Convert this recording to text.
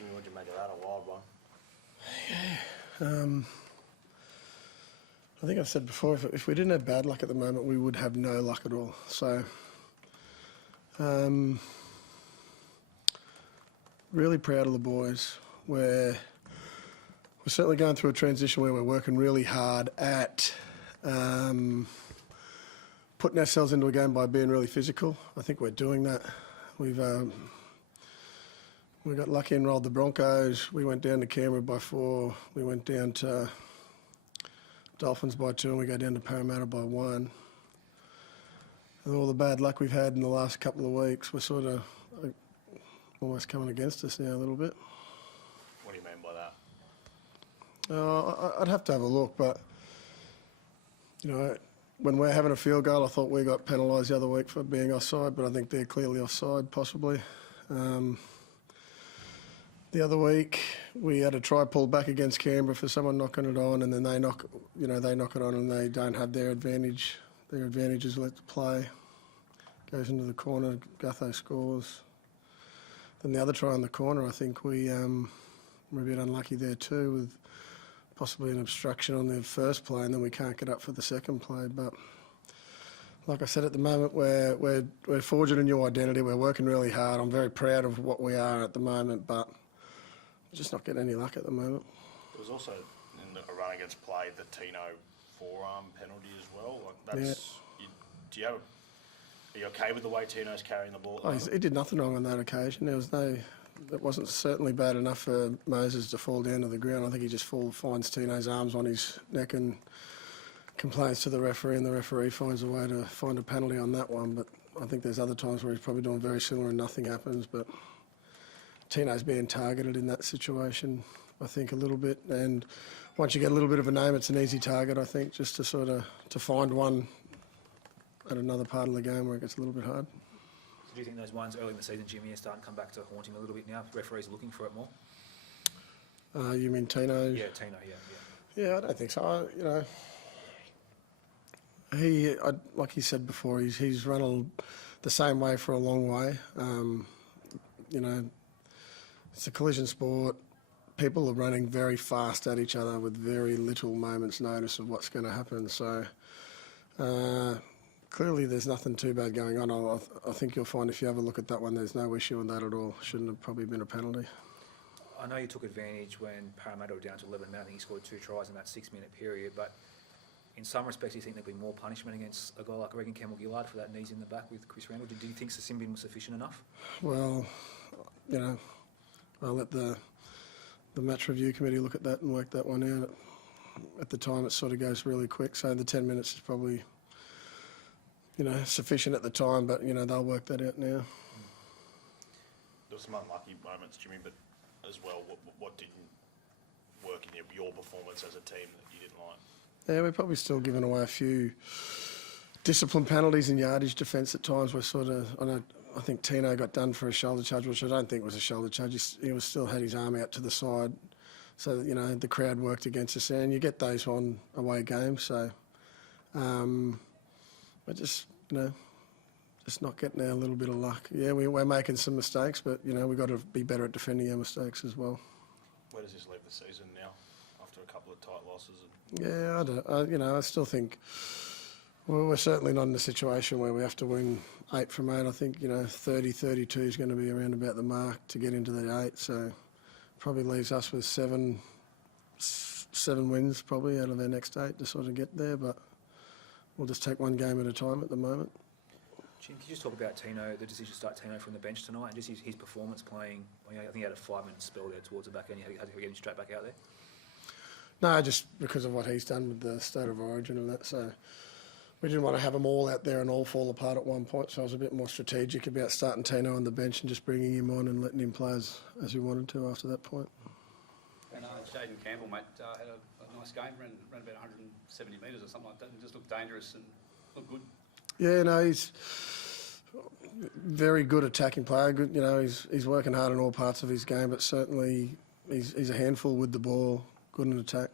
Jimmy, what do you make of that? A wild one. I think I've said before, if we didn't have bad luck at the moment, we would have no luck at all. So, really proud of the boys. We're certainly going through a transition where we're working really hard at putting ourselves into a game by being really physical. I think we're doing that. We got lucky and rolled the Broncos. We went down to Canberra by 4. We went down to Dolphins by 2, and we go down to Parramatta by 1. And all the bad luck we've had in the last couple of weeks, we're sort of almost coming against us now a little bit. What do you mean by that? I'd have to have a look, but, you know, when we're having a field goal, I thought we got penalised the other week for being offside, but I think they're clearly offside, possibly. The other week, we had a try pulled back against Canberra for someone knocking it on, and then they knock it on, and they don't have their advantage. Their advantage is let to play. Goes into the corner, Gutho scores. Then the other try in the corner, I think we were a bit unlucky there too, with possibly an obstruction on the first play, and then we can't get up for the second play. But like I said, at the moment, we're forging a new identity. We're working really hard. I'm very proud of what we are at the moment, but we're just not getting any luck at the moment. There was also, in a run against play, the Tino forearm penalty as well. Like that's, yeah. Are you okay with the way Tino's carrying the ball? Oh, he did nothing wrong on that occasion. It wasn't certainly bad enough for Moses to fall down to the ground. I think he just finds Tino's arms on his neck and complains to the referee, and the referee finds a way to find a penalty on that one. But I think there's other times where he's probably doing very similar and nothing happens. But Tino's being targeted in that situation, I think, a little bit. And once you get a little bit of a name, it's an easy target, I think, just to sort of find one at another part of the game where it gets a little bit hard. So do you think those ones early in the season, Jimmy, are starting to come back to haunt him a little bit now? Referees are looking for it more? You mean Tino? Yeah, Tino, yeah. Yeah, I don't think so. Like he said before, he's run the same way for a long way. It's a collision sport. People are running very fast at each other with very little moment's notice of what's going to happen. So clearly there's nothing too bad going on. I think you'll find if you have a look at that one, there's no issue with that at all. Shouldn't have probably been a penalty. I know you took advantage when Parramatta were down to 11 men. I think he scored 2 tries in that 6-minute period, but in some respects, do you think there'd be more punishment against a guy like Regan Campbell-Gillard for that knees in the back with Chris Randall? Do you think Sasimbin was sufficient enough? Well, I'll let the match review committee look at that and work that one out. At the time, it sort of goes really quick, so the 10 minutes is probably, sufficient at the time, but, they'll work that out now. There were some unlucky moments, Jimmy, but as well, what didn't work in your performance as a team that you didn't like? Yeah, we're probably still giving away a few discipline penalties and yardage defence at times. We're sort of, I think Tino got done for a shoulder charge, which I don't think was a shoulder charge. He was still had his arm out to the side, so that, the crowd worked against us, and you get those on away games. So we're just not getting a little bit of luck. Yeah, we're making some mistakes, but we've got to be better at defending our mistakes as well. Where does this leave the season now after a couple of tight losses? Yeah, I still think we're certainly not in a situation where we have to win 8 from 8. I think 30-32 is going to be around about the mark to get into the 8. So probably leaves us with 7 wins probably out of our next 8 to sort of get there. But we'll just take one game at a time at the moment. Jim, can you just talk about Tino, the decision to start Tino from the bench tonight, and just his performance playing? I think he had a 5-minute spell there towards the back end. You had to get him straight back out there. No, just because of what he's done with the State of Origin and that. So we didn't want to have them all out there and all fall apart at one point. So I was a bit more strategic about starting Tino on the bench and just bringing him on and letting him play as he wanted to after that point. And Jaden Campbell, mate, had a nice game, ran about 170 metres or something like that, and just looked dangerous and looked good. Yeah, no, he's very good attacking player. Good, he's working hard in all parts of his game, but certainly he's a handful with the ball, good in attack.